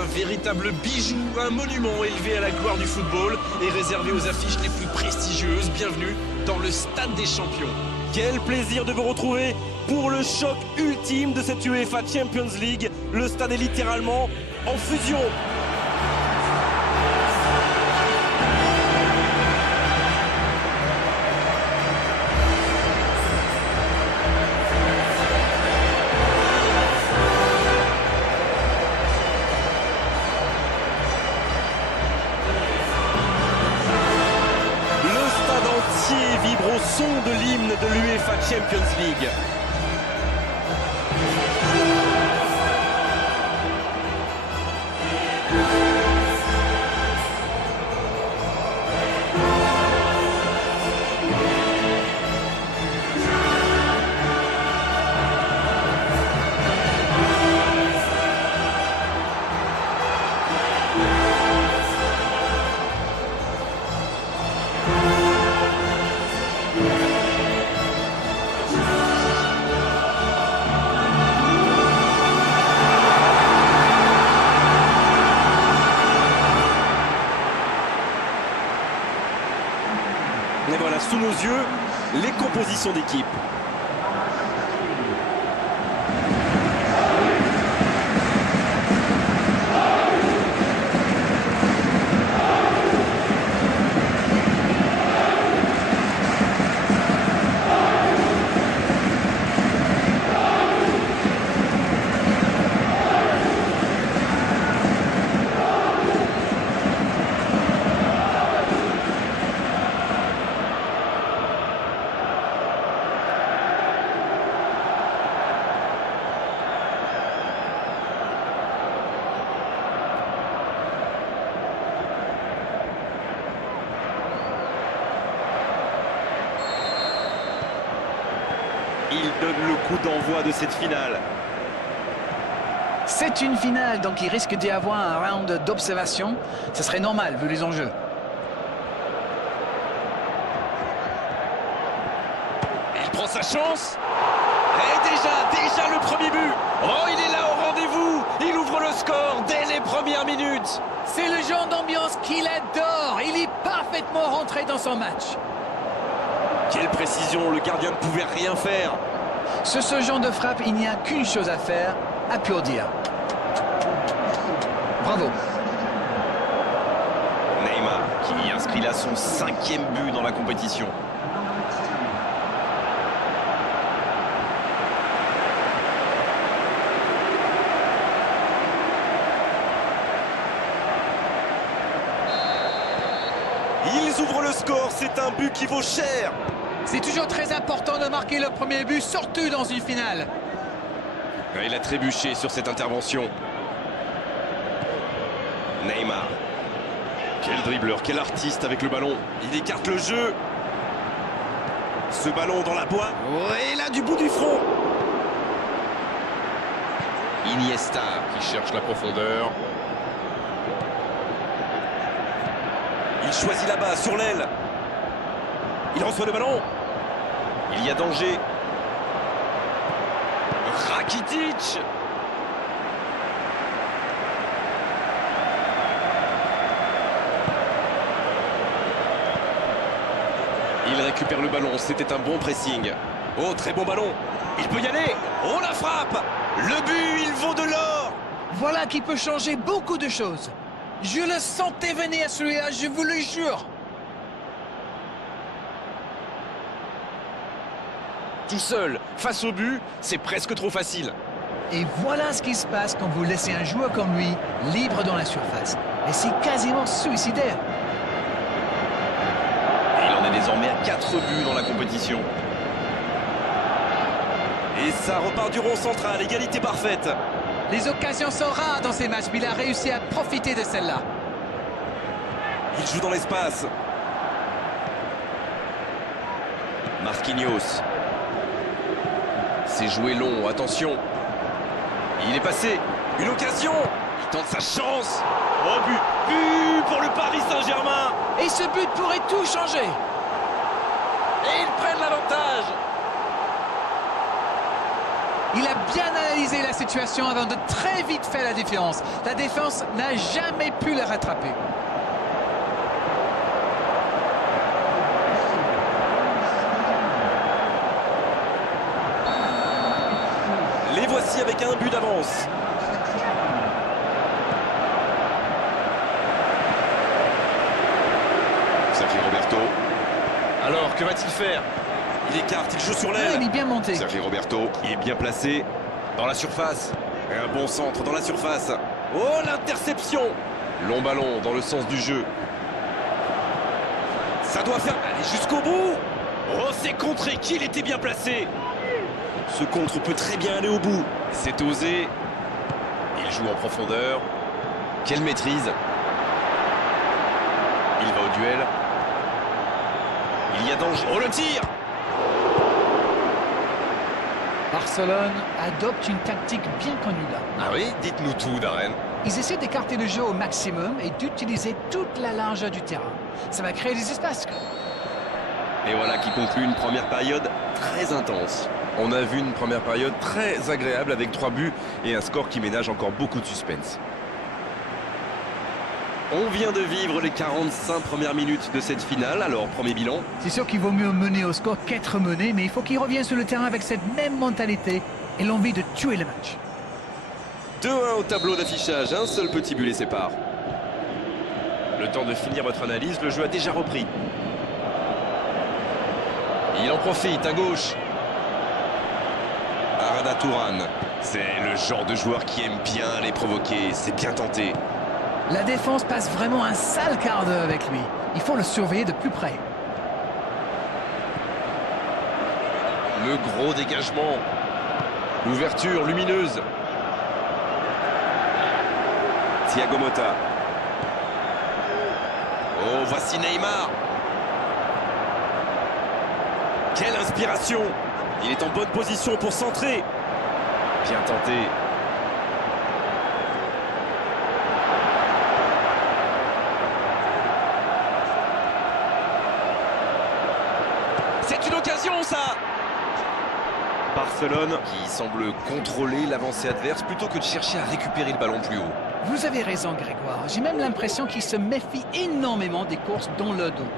un véritable bijou, un monument élevé à la gloire du football et réservé aux affiches les plus prestigieuses. Bienvenue dans le Stade des Champions. Quel plaisir de vous retrouver pour le choc ultime de cette UEFA Champions League. Le stade est littéralement en fusion. Vibre au son de l'hymne de l'UEFA Champions League. Et voilà, sous nos yeux, les compositions d'équipe. Il donne le coup d'envoi de cette finale. C'est une finale, donc il risque d'y avoir un round d'observation. Ce serait normal, vu les enjeux. Il prend sa chance. Et déjà le premier but. Oh, il est là au rendez-vous. Il ouvre le score dès les premières minutes. C'est le genre d'ambiance qu'il adore. Il est parfaitement rentré dans son match. Quelle précision, le gardien ne pouvait rien faire. Sur ce genre de frappe, il n'y a qu'une chose à faire, applaudir. Bravo. Neymar qui inscrit là son 5e but dans la compétition. Ils ouvrent le score, c'est un but qui vaut cher. C'est toujours très important de marquer le premier but, surtout dans une finale. Il a trébuché sur cette intervention. Neymar. Quel dribbleur, quel artiste avec le ballon. Il écarte le jeu. Ce ballon dans la boîte. Et là, du bout du front. Iniesta qui cherche la profondeur. Il choisit là-bas, sur l'aile. Il reçoit le ballon. Il y a danger. Rakitic. Il récupère le ballon, c'était un bon pressing. Oh, très bon ballon. Il peut y aller. Oh, la frappe. Le but, il vaut de l'or. Voilà qui peut changer beaucoup de choses. Je le sentais venir celui-là, je vous le jure. Tout seul, face au but, c'est presque trop facile. Et voilà ce qui se passe quand vous laissez un joueur comme lui libre dans la surface. Et c'est quasiment suicidaire. Il en est désormais à 4 buts dans la compétition. Et ça repart du rond central, égalité parfaite. Les occasions sont rares dans ces matchs, mais il a réussi à profiter de celle-là. Il joue dans l'espace. Marquinhos. C'est joué long, attention. Il est passé. Une occasion. Il tente sa chance. Oh, but pour le Paris Saint-Germain. Et ce but pourrait tout changer. Et ils prennent l'avantage. Il a bien analysé la situation avant de très vite faire la différence. La défense n'a jamais pu le rattraper. Les voici avec un but d'avance. Sergi Roberto. Alors, que va-t-il faire? Il écarte, il joue sur l'aile. Il est bien monté. Sergi Roberto. Il est bien placé dans la surface. Et un bon centre dans la surface. Oh, l'interception! Long ballon dans le sens du jeu. Ça doit faire aller jusqu'au bout. Oh, c'est contré qu'il était bien placé. Ce contre peut très bien aller au bout. C'est osé. Il joue en profondeur. Quelle maîtrise. Il va au duel. Il y a danger. Oh, le tir! Barcelone adopte une tactique bien connue là. Ah oui? Dites-nous tout, Darren. Ils essaient d'écarter le jeu au maximum et d'utiliser toute la largeur du terrain. Ça va créer des espaces. Et voilà qui conclut une première période très intense. On a vu une première période très agréable avec 3 buts et un score qui ménage encore beaucoup de suspense. On vient de vivre les 45 premières minutes de cette finale, alors premier bilan. C'est sûr qu'il vaut mieux mener au score qu'être mené, mais il faut qu'il revienne sur le terrain avec cette même mentalité et l'envie de tuer le match. 2-1 au tableau d'affichage, un seul petit but les sépare. Le temps de finir votre analyse, le jeu a déjà repris. Il en profite à gauche. Arada Touran, c'est le genre de joueur qui aime bien les provoquer, c'est bien tenté. La défense passe vraiment un sale quart d'heure avec lui. Il faut le surveiller de plus près. Le gros dégagement. L'ouverture lumineuse. Thiago Motta. Oh, voici Neymar. Quelle inspiration! Il est en bonne position pour centrer. Bien tenté. C'est une occasion, ça! Barcelone qui semble contrôler l'avancée adverse plutôt que de chercher à récupérer le ballon plus haut. Vous avez raison, Grégoire. J'ai même l'impression qu'il se méfie énormément des courses dans le dos.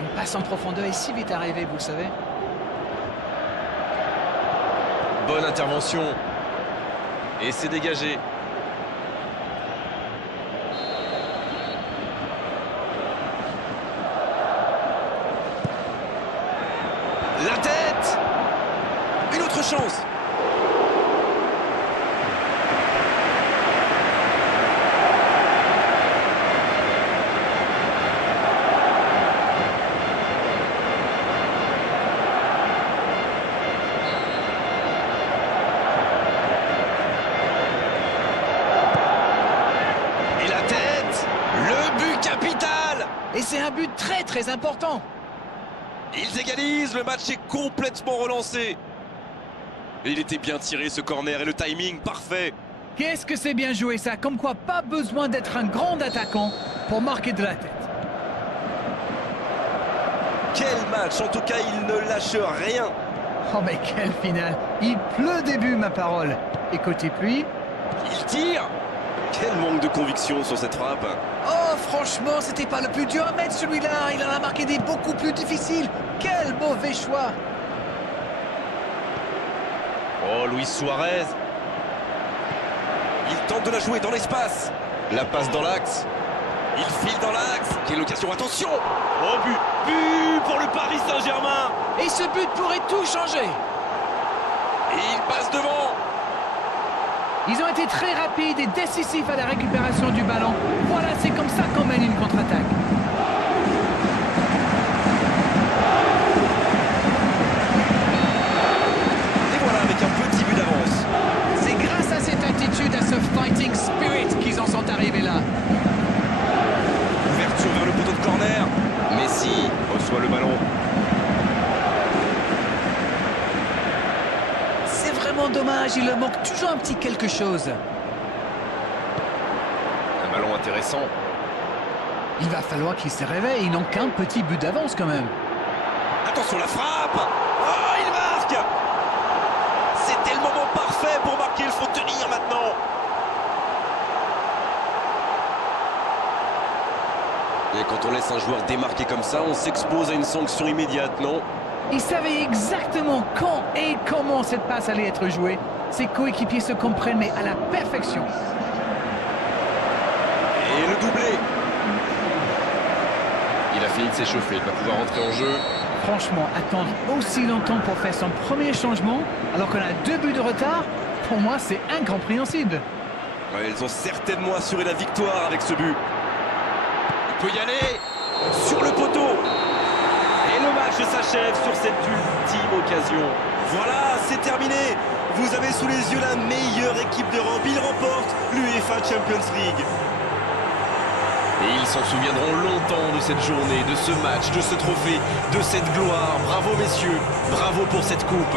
Une passe en profondeur est si vite arrivée, vous le savez. Bonne intervention. Et c'est dégagé. La tête! Une autre chance. Et la tête! Le but capital! Et c'est un but très très important. Ils égalisent, le match est complètement relancé. Et il était bien tiré ce corner et le timing parfait. Qu'est-ce que c'est bien joué ça. Comme quoi, pas besoin d'être un grand attaquant pour marquer de la tête. Quel match, en tout cas il ne lâche rien. Oh mais quelle finale. Il pleut des buts, ma parole. Et côté pluie... Il tire. Quel manque de conviction sur cette frappe. Oh, franchement, c'était pas le plus dur à mettre celui-là. Il en a marqué des beaucoup plus difficiles. Quel mauvais choix. Oh, Luis Suarez. Il tente de la jouer dans l'espace. La passe dans l'axe. Il file dans l'axe. Quelle occasion, attention. Oh, but. But pour le Paris Saint-Germain. Et ce but pourrait tout changer. Et il passe devant. Ils ont été très rapides et décisifs à la récupération du ballon. Voilà, c'est comme ça qu'on mène une contre-attaque. Et voilà avec un petit but d'avance. C'est grâce à cette attitude, à ce fighting spirit qu'ils en sont arrivés là. Ouverture vers le poteau de corner. Messi reçoit le ballon. C'est vraiment dommage, il leur manque toujours un petit quelque chose. Un ballon intéressant. Il va falloir qu'ils se réveillent, ils n'ont qu'un petit but d'avance quand même. Attention la frappe. Oh, il marque. C'est tellement moment parfait pour marquer, il faut tenir maintenant. Et quand on laisse un joueur démarquer comme ça, on s'expose à une sanction immédiate, non? Il savait exactement quand et comment cette passe allait être jouée. Ses coéquipiers se comprennent, mais à la perfection. Et le doublé. Il a fini de s'échauffer, il va pouvoir rentrer en jeu. Franchement, attendre aussi longtemps pour faire son premier changement, alors qu'on a 2 buts de retard, pour moi, c'est incompréhensible. Ouais, ils ont certainement assuré la victoire avec ce but. Il peut y aller sur le poteau. Et le match s'achève sur cette ultime occasion. Voilà, c'est terminé. Vous avez sous les yeux la meilleure équipe d'Europe. Ils remportent l'UEFA Champions League. Et ils s'en souviendront longtemps de cette journée, de ce match, de ce trophée, de cette gloire. Bravo messieurs, bravo pour cette coupe.